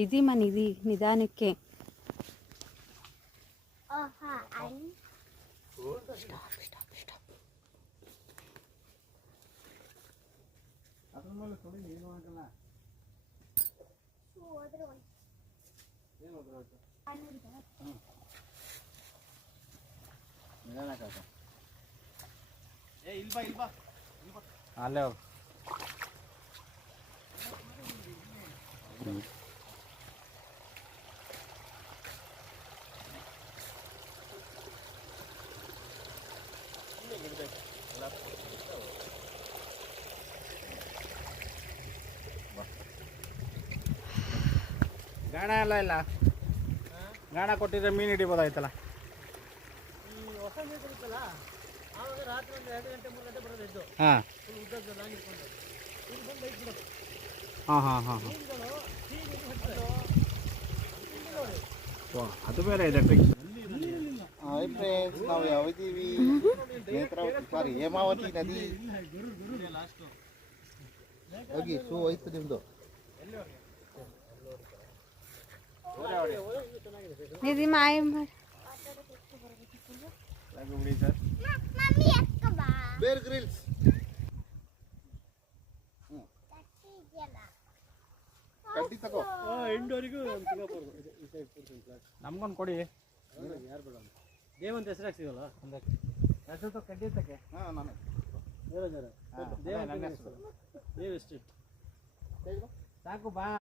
ಇದೀಮ ನಿಧಾನಕ್ಕೆ. ಅಲ್ಲೇ ಹೋಗು. ಗಾಣ ಎಲ್ಲ ಇಲ್ಲ. ಗಾಣ ಕೊಟ್ಟಿದ್ರೆ ಮೀನು ಹಿಡಿಬೋದಾಯ್ತಲ್ಲ. ಹಾಂ ಹಾಂ ಹಾಂ ಹಾಂ ಹಾಂ ಅದು ಬೇರೆ ಇದೆ ಟ್ರಿಕ್. ಹಾಯ್ ಫ್ರೆಂಡ್ಸ್, ನಾವು ಯಾವಿದ್ದೀವಿ? ನೇತ್ರಾವತಿ ಸಾರಿ ಹೇಮಾವತಿ ನದಿ ಹೋಗಿ ಶೂ ಹೋಯ್ತು ನಿಮ್ಮದು. ಇದೀಮ ಬಿಡಿ ಸರ್. ಬೇರ್ ಗ್ರಿಲ್ಸ್ ಕಡ್ಡಿ ತಗೋ. ನಮ್ಗೊಂದು ಕೊಡಿ. ಯಾರು ಬೇಡ ದೇವಂತ ಹೆಸರು ಸಿಗಲ್ಲ. ಹೆಸರು ಕಡ್ಡಿ ತಕ್ಕೆ. ಹಾಂ ನಾನೇ ದೇವ ಎಸ್ಟೇಟ್ ಸಾಕು ಬಾ.